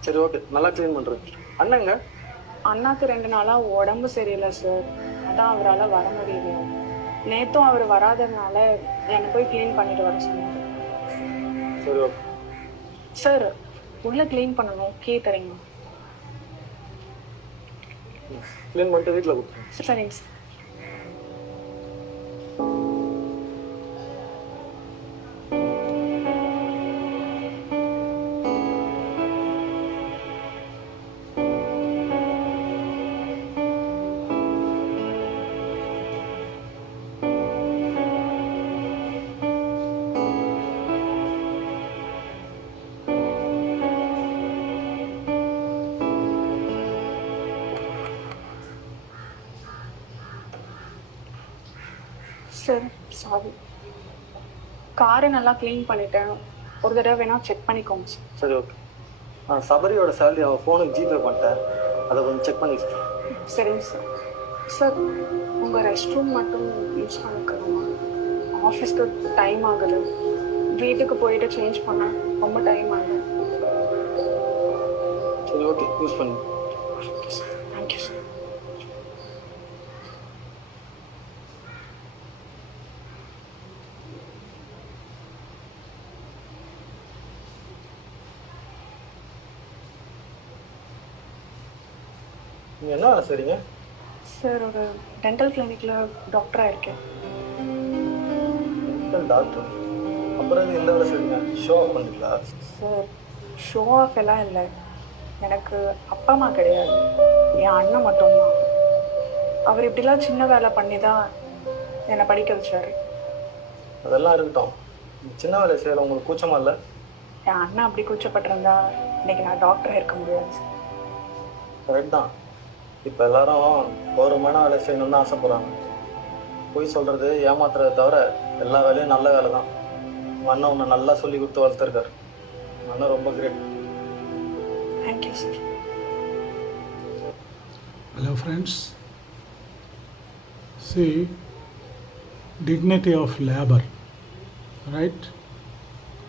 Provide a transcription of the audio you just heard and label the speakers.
Speaker 1: சரி ஓகே, நல்லா க்ளீன் பண்ணுறேன். அண்ணங்க?
Speaker 2: அண்ணாக்கு 2 நாளாக உடம்பு சரியில்லை சார், அதான் அவரால் வர முடியல. நேற்றும் அவர் வராததுனால என்னை போய் க்ளீன் பண்ணிட்டு வர சொன்னார்.
Speaker 1: சரி ஓகே.
Speaker 2: சார் உள்ளே க்ளீன் பண்ணணும், கீ தரீங்க?
Speaker 1: க்ளீன் பண்ணிட்டு வீட்டில் கொடுத்துருங்க.
Speaker 2: சரிங்க சார். சார் சாரி, காரை நல்லா க்ளீன் பண்ணிட்டேன், ஒரு தடவை வேணால் செக் பண்ணிக்கோங்க சார்.
Speaker 1: சரி ஓகே. சபரியோட சேலரி அவன் ஃபோனுக்கு ஜிபே பண்ணிட்டேன், அதை கொஞ்சம் செக் பண்ணி.
Speaker 2: சரிங்க சார். சார் உங்கள் ரெஸ்ட் ரூம் மட்டும் யூஸ் பண்ணிக்கணுமா? ஆஃபீஸ்க்கு டைம் ஆகுது, வீட்டுக்கு போயிட்டு சேஞ்ச் பண்ண ரொம்ப டைம் ஆகுது.
Speaker 1: சரி ஓகே, யூஸ் பண்ணு.
Speaker 2: Thank you sir.
Speaker 1: நீங்கள் என்ன வேலை செய்றீங்க?
Speaker 2: சார் ஒரு டென்டல் கிளினிக்கில் டாக்டராக இருக்கேன்.
Speaker 1: டாக்டர்? அப்புறம் இது எந்த வேலை செய்றீங்க? ஷோ ஆஃப் பண்ணுறீங்களா?
Speaker 2: சார் ஷோ ஆஃப் எல்லாம் இல்லை, எனக்கு அப்பா அம்மா கிடையாது, என் அண்ணன் மட்டும்தான். அவர் இப்படிலாம் சின்ன வேலை பண்ணி தான் என்னை படிக்க வச்சார்.
Speaker 1: அதெல்லாம் இருக்கட்டும், சின்ன வேலை செய்யல உங்களுக்கு கூச்சமா இல்லை?
Speaker 2: என் அண்ணன் அப்படி கூச்சப்பட்டிருந்தா இன்னைக்கு நான் டாக்டராக இருக்க முடியாது சார்.
Speaker 1: கரெக்ட் தான். இப்போ எல்லாரும் கௌரவமான வேலை செய்யணும்னு தான் ஆசைப்படுறாங்க. போய் சொல்கிறது, ஏமாத்துறதை தவிர எல்லா வேலையும் நல்ல வேலை தான். உங்கள் அண்ணன் உன்னை நல்லா சொல்லி கொடுத்து வளர்த்துருக்காரு. உங்கள் அண்ணன் ரொம்ப great.
Speaker 2: Thank you sir.
Speaker 3: Hello friends, see, dignity of labor, right?